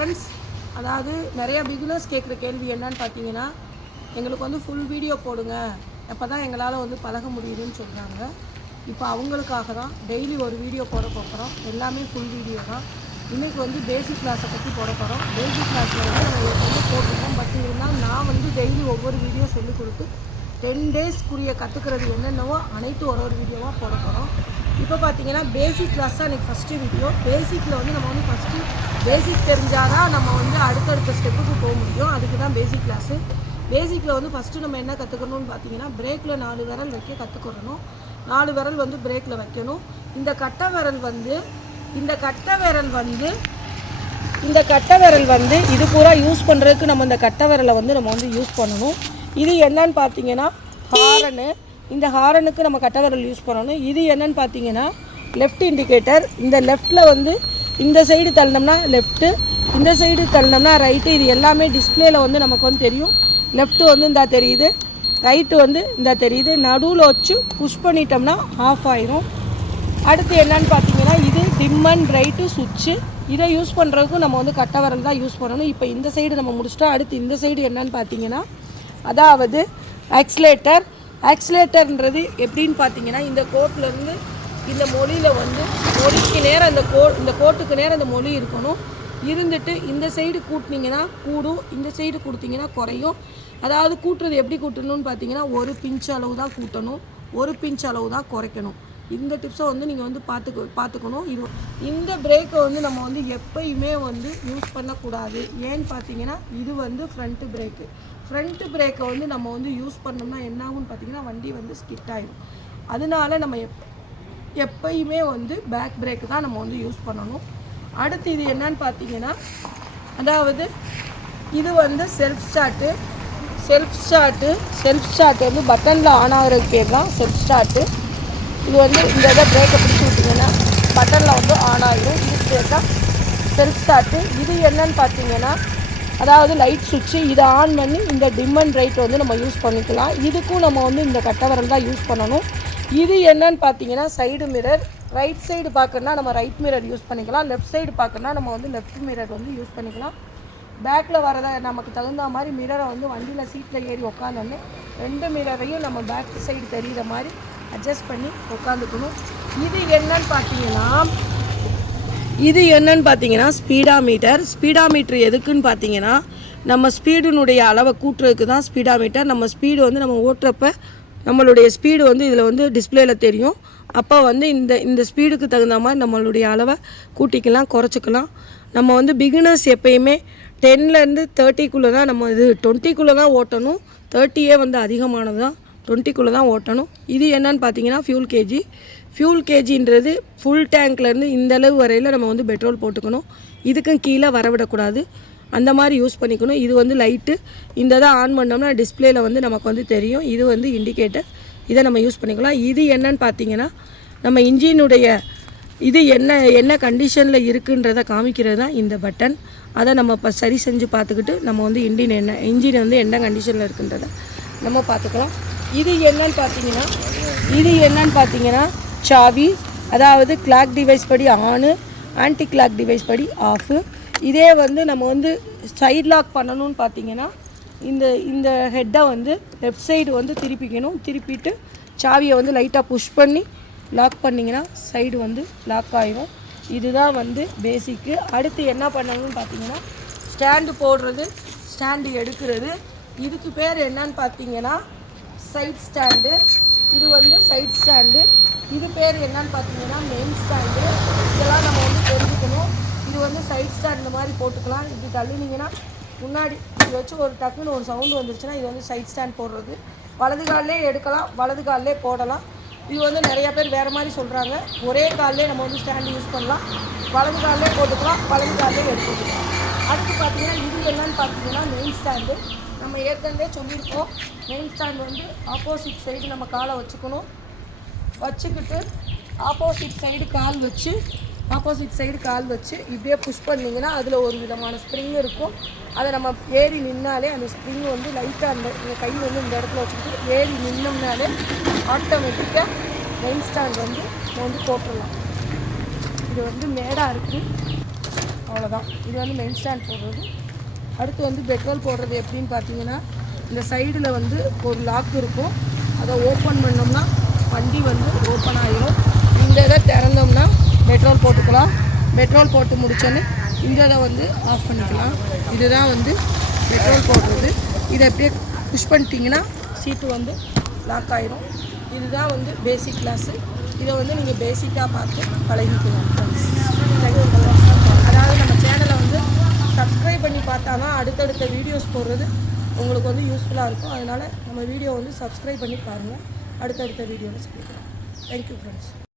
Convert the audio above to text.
Friends அதாவது நிறைய beginners கேட்குற கேள்வி என்னன்னு பார்த்தீங்கன்னா எங்களுக்கு வந்து ஃபுல் வீடியோ போடுங்க. அப்போ தான் எங்களால் வந்து பழக முடியுதுன்னு சொல்கிறாங்க இப்போ அவங்களுக்காக தான் டெய்லி ஒரு வீடியோ போட போகிறோம் எல்லாமே ஃபுல் வீடியோ தான். இன்றைக்கி வந்து பேசிக் கிளாஸை பற்றி போட போகிறோம் பேசிக் கிளாஸில் வந்து நாங்கள் வந்து போட்டிருக்கோம். பட் இருந்தால் நான் வந்து டெய்லி ஒவ்வொரு வீடியோ சொல்லிக் கொடுத்து டென் டேஸ்க்குரிய கற்றுக்கிறது என்னென்னவோ அனைத்து ஒரு ஒரு வீடியோவாக போட போகிறோம் இப்போ பார்த்தீங்கன்னா பேசிக் கிளாஸ் தான் எனக்கு ஃபஸ்ட்டு வீடியோ பேசிக்கில் வந்து நம்ம வந்து ஃபஸ்ட்டு பேசிக் தெரிஞ்சால் தான் நம்ம வந்து அடுத்தடுத்த ஸ்டெப்புக்கு போக முடியும். அதுக்கு தான் பேசிக் கிளாஸு பேசிக்கில் வந்து ஃபஸ்ட்டு நம்ம என்ன கற்றுக்கணும்னு பார்த்தீங்கன்னா பிரேக்கில் நாலு விரல் வைக்க கற்றுக்கணும் நாலு விரல் வந்து பிரேக்கில் வைக்கணும். இந்த கட்டை விரல் வந்து இந்த கட்டை விரல் வந்து இந்த கட்டை விரல் வந்து இது பூரா யூஸ் பண்ணுறதுக்கு நம்ம இந்த கட்டை விரலை வந்து நம்ம வந்து யூஸ் பண்ணணும். இது என்னன்னு பார்த்தீங்கன்னா ஹாரனு இந்த ஹாரனுக்கு நம்ம கட்டவரல் யூஸ் பண்ணணும். இது என்னன்னு பார்த்தீங்கன்னா லெஃப்ட் இண்டிகேட்டர் இந்த லெஃப்ட்டில் வந்து இந்த சைடு தள்ளினோம்னா லெஃப்ட்டு இந்த சைடு தள்ளினோம்னா ரைட்டு இது எல்லாமே டிஸ்பிளேல வந்து நமக்கு வந்து தெரியும். லெஃப்ட்டு வந்து இந்தா தெரியுது. ரைட்டு வந்து இந்தா தெரியுது. நடுவில் வச்சு புஷ் பண்ணிட்டோம்னா ஆஃப் ஆயிரும். அடுத்து என்னன்னு பார்த்தீங்கன்னா இது டிம் அண்ட் பிரைட்டு சுவிட்சு இதை யூஸ் பண்ணுறதுக்கும் நம்ம வந்து கட்டவரல் தான் யூஸ் பண்ணணும். இப்போ இந்த சைடு நம்ம முடிச்சிட்டோம். அடுத்து இந்த சைடு என்னன்னு பார்த்தீங்கன்னா அதாவது ஆக்சிலேட்டர் ஆக்சிலேட்டர்ன்றது எப்படின்னு பார்த்தீங்கன்னா இந்த கோட்லேருந்து இந்த மொழியில் வந்து மொழிக்கு நேரம் இந்த கோ இந்த கோட்டுக்கு நேரம் இந்த மொழி இருக்கணும். இருந்துட்டு இந்த சைடு கூட்டினீங்கன்னா கூடும் இந்த சைடு கொடுத்தீங்கன்னா குறையும். அதாவது கூட்டுறது எப்படி கூட்டணும்னு பார்த்தீங்கன்னா ஒரு பிஞ்ச் அளவு தான் கூட்டணும் ஒரு பிஞ்ச் அளவு தான் குறைக்கணும். இந்த டிப்ஸை வந்து நீங்கள் வந்து பார்த்துக்க பார்த்துக்கணும் இது இந்த பிரேக்கை வந்து நம்ம வந்து எப்பயுமே வந்து யூஸ் பண்ணக்கூடாது. ஏன்னு பார்த்தீங்கன்னா இது வந்து ஃப்ரண்ட்டு பிரேக்கு ஃப்ரண்ட்டு பிரேக்கை வந்து நம்ம வந்து யூஸ் பண்ணோம்னா என்ன ஆகும்னு பார்த்தீங்கன்னா வண்டி வந்து ஸ்கிட் ஆயிடும் அதனால நம்ம எப் எப்பயுமே வந்து பேக் பிரேக்கு தான் நம்ம வந்து யூஸ் பண்ணணும். அடுத்து இது என்னன்னு பார்த்தீங்கன்னா அதாவது இது வந்து self start self start self start வந்து பட்டனில் ஆன் ஆகிறதுக்கு பேர் தான் செல்ஃப் ஸ்டார்ட்டு இது வந்து இந்த இதை பிரேக்கை பிடிச்சி விட்டிங்கன்னா பட்டனில் வந்து ஆன் ஆகிடும் இது பேர் செல்ஃப் ஸ்டார்ட்டு இது என்னன்னு பார்த்தீங்கன்னா அதாவது லைட் சுவிட்சு இதை ஆன் பண்ணி இந்த டிம் அண்ட் ரைட் வந்து நம்ம யூஸ் பண்ணிக்கலாம். இதுக்கும் நம்ம வந்து இந்த கட்டவரல் தான் யூஸ் பண்ணணும். இது என்னன்னு பார்த்தீங்கன்னா சைடு மிரர் ரைட் சைடு பார்க்கணுன்னா நம்ம ரைட் மிரர் யூஸ் பண்ணிக்கலாம். லெஃப்ட் சைடு பார்க்கணுன்னா நம்ம வந்து லெஃப்ட் மிரர் வந்து யூஸ் பண்ணிக்கலாம். பேக்கில் வரத நமக்கு தகுந்த மாதிரி மிரரை வந்து வண்டியில் சீட்டில் ஏறி உக்காந்தோன்னே ரெண்டு மிரரையும் நம்ம பேக் சைடு தெரிகிற மாதிரி அட்ஜஸ்ட் பண்ணி உட்காந்துக்கணும். இது என்னன்னு பார்த்தீங்கன்னா இது என்னன்னு பார்த்தீங்கன்னா ஸ்பீடா மீட்டர் ஸ்பீடா மீட்டர் எதுக்குன்னு பார்த்தீங்கன்னா நம்ம ஸ்பீடினுடைய அளவை கூட்டுறதுக்கு தான் ஸ்பீடா மீட்டர் நம்ம ஸ்பீடு வந்து நம்ம ஓட்டுறப்ப நம்மளுடைய ஸ்பீடு வந்து இதில் வந்து டிஸ்பிளேல தெரியும். அப்போ வந்து இந்த இந்த ஸ்பீடுக்கு தகுந்த மாதிரி நம்மளுடைய அளவை கூட்டிக்கலாம் குறைச்சிக்கலாம். நம்ம வந்து பிகினர்ஸ் எப்பயுமே டென்லேருந்து தேர்ட்டிக்குள்ளே தான் நம்ம இது டுவெண்ட்டிக்குள்ளே தான் ஓட்டணும். தேர்ட்டியே வந்து அதிகமானது தான் டுவெண்ட்டிக்குள்ளே தான் ஓட்டணும். இது என்னன்னு பார்த்தீங்கன்னா ஃபியூல் கேஜி ஃபியூல் கேஜின்றது ஃபுல் டேங்க்லேருந்து இந்த அளவு வரையில் நம்ம வந்து பெட்ரோல் போட்டுக்கணும். இதுக்கும் கீழே வரவிடக்கூடாது. அந்த மாதிரி யூஸ் பண்ணிக்கணும். இது வந்து லைட்டு இந்த தான் ஆன் பண்ணோம்னா டிஸ்பிளேயில் வந்து நமக்கு வந்து தெரியும். இது வந்து இண்டிகேட்டர் இதை நம்ம யூஸ் பண்ணிக்கலாம். இது என்னன்னு பார்த்தீங்கன்னா நம்ம இன்ஜினுடைய இது என்ன என்ன கண்டிஷனில் இருக்குன்றதை காமிக்கிறது தான் இந்த பட்டன் அதை நம்ம இப்போ சரி செஞ்சு பார்த்துக்கிட்டு நம்ம வந்து இன்ஜின் என்ன இன்ஜின் வந்து என்ன கண்டிஷனில் இருக்குன்றதை நம்ம பார்த்துக்கலாம். இது என்னன்னு பார்த்தீங்கன்னா இது என்னன்னு பார்த்தீங்கன்னா சாவி அதாவது கிளாக் டிவைஸ் படி ஆனு ஆன்டி கிளாக் டிவைஸ் படி ஆஃபு இதே வந்து நம்ம வந்து சைட் லாக் பண்ணணும்னு பார்த்தீங்கன்னா இந்த இந்த ஹெட்டை வந்து லெஃப்ட் சைடு வந்து திருப்பிக்கணும். திருப்பிட்டு சாவியை வந்து லைட்டாக புஷ் பண்ணி லாக் பண்ணிங்கன்னா சைடு வந்து லாக் ஆகிடும் இதுதான் வந்து பேசிக்கு அடுத்து என்ன பண்ணணும்னு பார்த்தீங்கன்னா ஸ்டாண்டு போடுறது ஸ்டாண்டு எடுக்கிறது. இதுக்கு பேர் என்னன்னு பார்த்தீங்கன்னா சைட் ஸ்டாண்டு இது வந்து சைட் ஸ்டாண்டு இது பேர் என்னன்னு பார்த்தீங்கன்னா மெயின் ஸ்டாண்டு இதெல்லாம் நம்ம வந்து தெரிஞ்சுக்கணும். இது வந்து சைட் ஸ்டாண்ட் இந்த மாதிரி போட்டுக்கலாம். இப்படி தள்ளினீங்கன்னா முன்னாடி இது வச்சு ஒரு டக்குன்னு ஒரு சவுண்டு வந்துருச்சுன்னா இது வந்து சைட் ஸ்டாண்ட் போடுறது. வலது காலிலே எடுக்கலாம். வலது காலிலே போடலாம். இது வந்து நிறைய பேர் வேறு மாதிரி சொல்கிறாங்க ஒரே காலிலே நம்ம வந்து ஸ்டாண்டு யூஸ் பண்ணலாம். வலது காலிலே போட்டுக்கலாம். வலது காலிலே எடுத்துக்கலாம். அடுத்து பார்த்தீங்கன்னா இது என்னன்னு பார்த்தீங்கன்னா மெயின் ஸ்டாண்டு நம்ம ஏற்கனவே சொல்லியிருக்கோம் மெயின் ஸ்டாண்ட் வந்து ஆப்போசிட் சைடு நம்ம காலை வச்சுக்கணும். வச்சுக்கிட்டு ஆப்போசிட் சைடு கால் வச்சு ஆப்போசிட் சைடு கால் வச்சு இப்படியே புஷ் பண்ணிங்கன்னா அதில் ஒரு விதமான ஸ்ப்ரிங் இருக்கும். அதை நம்ம ஏறி நின்னாலே அந்த ஸ்ப்ரிங் வந்து லைட்டாக அந்த இந்த கை வந்து இந்த இடத்துல வச்சுக்கிட்டு ஏறி நின்னோம்னாலே ஆட்டோமேட்டிக்காக மெயின் ஸ்டாண்ட் வந்து நம்ம வந்து போட்டுடலாம். இது வந்து மேடாக இருக்குது அவ்வளோதான் இது வந்து மெயின் ஸ்டாண்ட் போடுறது. அடுத்து வந்து பெட்ரோல் போடுறது எப்படின்னு பார்த்தீங்கன்னா இந்த சைடில் வந்து ஒரு லாக் இருக்கும். அதை ஓப்பன் பண்ணோம்னா வண்டி வந்து ஓப்பன் ஆகிரும் இந்த இதை திறந்தோம்னா பெட்ரோல் போட்டுக்கலாம். பெட்ரோல் போட்டு முடிச்சோன்னே இந்த இதை வந்து ஆஃப் பண்ணிக்கலாம். இதுதான் வந்து பெட்ரோல் போடுறது. இதை அப்படியே புஷ் பண்ணிட்டீங்கன்னா சீட்டு வந்து லாக் ஆகிரும் இதுதான் வந்து பேசிக் கிளாஸு இதை வந்து நீங்கள் பேசிக்காக பார்த்து பழகிக்கலாம் ஃப்ரெண்ட்ஸ் அதாவது நம்ம சேனலை வந்து சப்ஸ்கிரைப் பண்ணி பார்த்தா தான் அடுத்தடுத்த வீடியோஸ் போடுறது உங்களுக்கு வந்து யூஸ்ஃபுல்லாக இருக்கும். அதனால் நம்ம வீடியோ வந்து சப்ஸ்கிரைப் பண்ணி பாருங்கள் அடுத்தடுத்த வீடியோவில் சொல்லிக்கிறேன் தேங்க்யூ ஃப்ரெண்ட்ஸ்